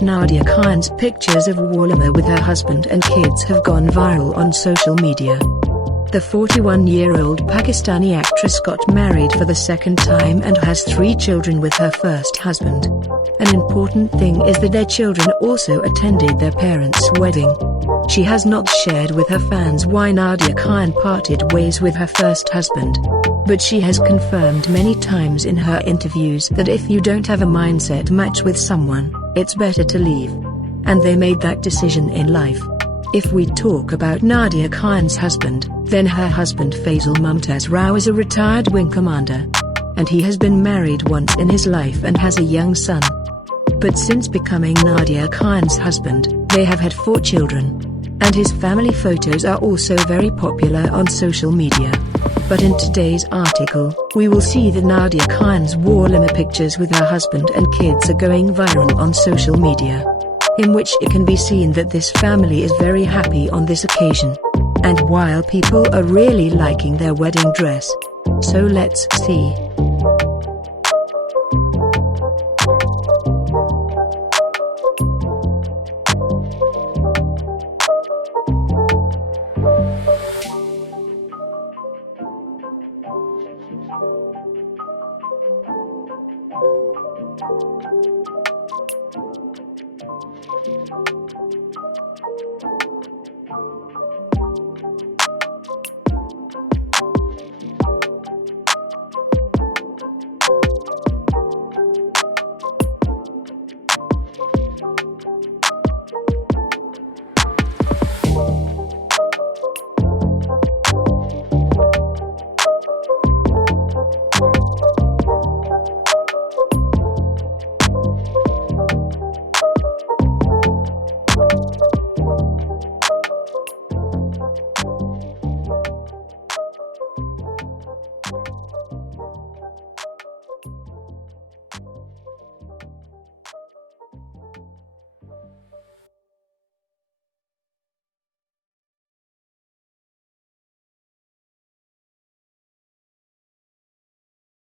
Nadia Khan's pictures of Walima with her husband and kids have gone viral on social media. The 41-year-old Pakistani actress got married for the second time and has 3 children with her first husband. An important thing is that their children also attended their parents' wedding. She has not shared with her fans why Nadia Khan parted ways with her first husband. But she has confirmed many times in her interviews that if you don't have a mindset match with someone, it's better to leave. And they made that decision in life. If we talk about Nadia Khan's husband, then her husband Faisal Mumtaz Rao is a retired wing commander. And he has been married once in his life and has a young son. But since becoming Nadia Khan's husband, they have had 4 children. And his family photos are also very popular on social media. But in today's article, we will see that Nadia Khan's Walima pictures with her husband and kids are going viral on social media, in which it can be seen that this family is very happy on this occasion. And while people are really liking their wedding dress. So let's see.